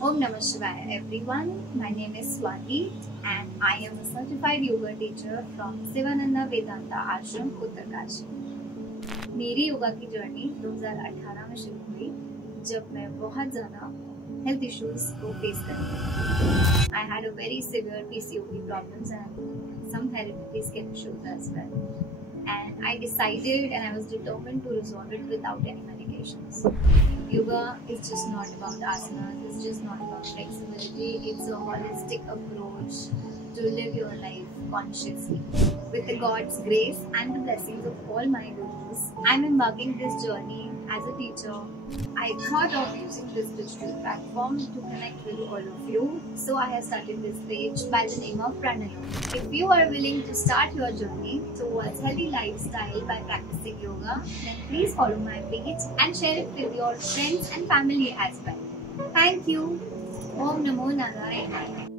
Om Namah Shivaya everyone. My name is Swati and I am a certified yoga teacher from Sivananda Vedanta Ashram, Uttarkashi. मेरी योगा की journey 2018 में शुरू हुई जब मैं बहुत ज़्यादा हेल्थ इश्यूज को फेस कर रही थी. I had a very severe PCOD problems and some hereditary skin issues as well. And I decided and I was determined to resolve it without any medications. Yoga is just not about asanas, it's just not about flexibility, it's a holistic approach to live your life consciously. With the God's grace and the blessings of all my gurus, I'm embarking this journey as a teacher. I thought of using this digital platform to connect with all of you, so I have started this page by the name of Pranayoga. If you are willing to start your journey towards healthy lifestyle by practicing yoga, then please follow my page and share it with your friends and family as well. Thank you. Om Namo Narayana.